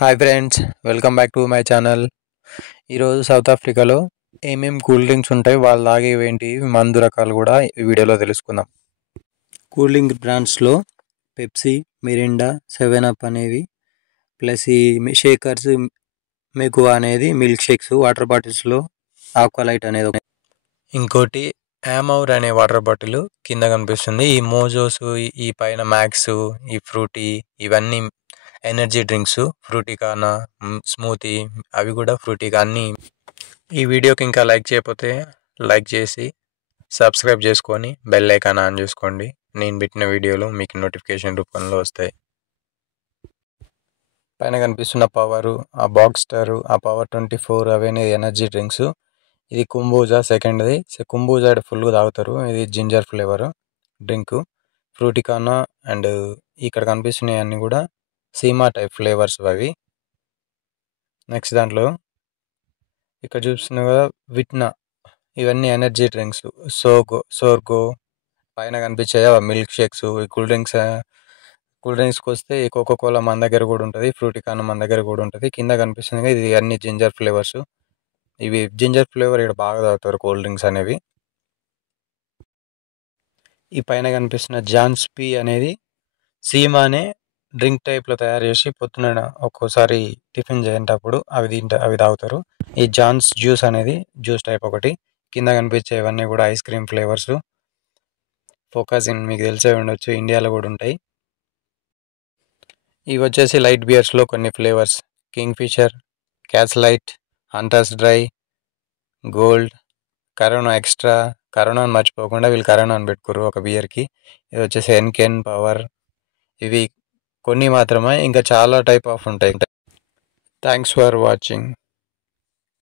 Hi friends, welcome back to my channel. ఈరోజు south ఆఫ్రికాలో ఏమేమి కూల్ డ్రింక్స్ ఉంటాయి, వాళ్ళు తాగేవేంటి, మందు రకాలు కూడా ఈ వీడియోలో తెలుసుకుందాం. కూల్ డ్రింక్ బ్రాండ్స్లో పెప్సీ, మిరిండా, సెవెన్ అప్ అనేవి, ప్లస్ ఈ షేకర్స్, మెగువా అనేది మిల్క్ షేక్స్, వాటర్ బాటిల్స్లో ఆక్వాలైట్ అనేది ఒకటి. ఇంకోటి యామౌర్ అనే వాటర్ బాటిల్ కింద కనిపిస్తుంది. ఈ మోజోస్, ఈ పైన మ్యాక్స్, ఈ ఫ్రూటీ, ఇవన్నీ ఎనర్జీ డ్రింక్స్, ఫ్రూటికానా, స్మూతీ, అవి కూడా ఫ్రూటికా అన్నీ. ఈ వీడియోకి ఇంకా లైక్ చేయకపోతే లైక్ చేసి సబ్స్క్రైబ్ చేసుకొని బెల్ ఐకాన్ ఆన్ చేసుకోండి. నేను పెట్టిన వీడియోలు మీకు నోటిఫికేషన్ రూపంలో వస్తాయి. పైన కనిపిస్తున్న పవరు, ఆ బాక్స్టర్, ఆ పవర్ 24 అవన్నీ ఎనర్జీ డ్రింక్స్. ఇది కుంబూజా సెకండ్ది. కుంబూజా ఫుల్గా తాగుతారు. ఇది జింజర్ ఫ్లేవర్ డ్రింక్. ఫ్రూటికానా అండ్ ఇక్కడ కనిపిస్తున్నాయి అన్నీ కూడా సీమా టైప్ ఫ్లేవర్స్ అవి. నెక్స్ట్ దాంట్లో ఇక్కడ చూస్తున్నా కదా విట్నా, ఇవన్నీ ఎనర్జీ డ్రింక్స్. సోర్గో పైన కనిపించాయి మిల్క్ షేక్స్. ఈ కూల్ డ్రింక్స్కి వస్తే ఈ కోకోకోలా మన దగ్గర కూడా ఉంటుంది, ఫ్రూటికానా మన దగ్గర కూడా ఉంటుంది. కింద కనిపిస్తుంది ఇది అన్ని జింజర్ ఫ్లేవర్స్. ఇవి జింజర్ ఫ్లేవర్ ఇక్కడ బాగా తాగుతారు కూల్ డ్రింక్స్ అనేవి. ఈ పైన కనిపిస్తున్న జాన్స్పీ అనేది సీమానే డ్రింక్ టైప్లో తయారు చేసి పొద్దున ఒక్కోసారి టిఫిన్ చేసేటప్పుడు అవి తాగుతారు. ఈ జాన్స్ జ్యూస్ అనేది జ్యూస్ టైప్ ఒకటి. కింద కనిపించేవన్నీ కూడా ice cream flavours. Focus in మీకు తెలిసే ఉండొచ్చు, ఇండియాలో కూడా ఉంటాయి. ఇవి వచ్చేసి లైట్ బియర్స్లో కొన్ని flavours: Kingfisher, catch light, Hunters dry, gold, Corona Extra. కరోనాని మర్చిపోకుండా వీళ్ళు కరోనా అని పెట్టుకోరు ఒక బియర్కి. ఇది వచ్చేసి ఎన్కెన్ పవర్. ఇవి కొన్ని మాత్రమే, ఇంకా చాలా టైప్ ఆఫ్ ఉంటాయి. Thanks for watching.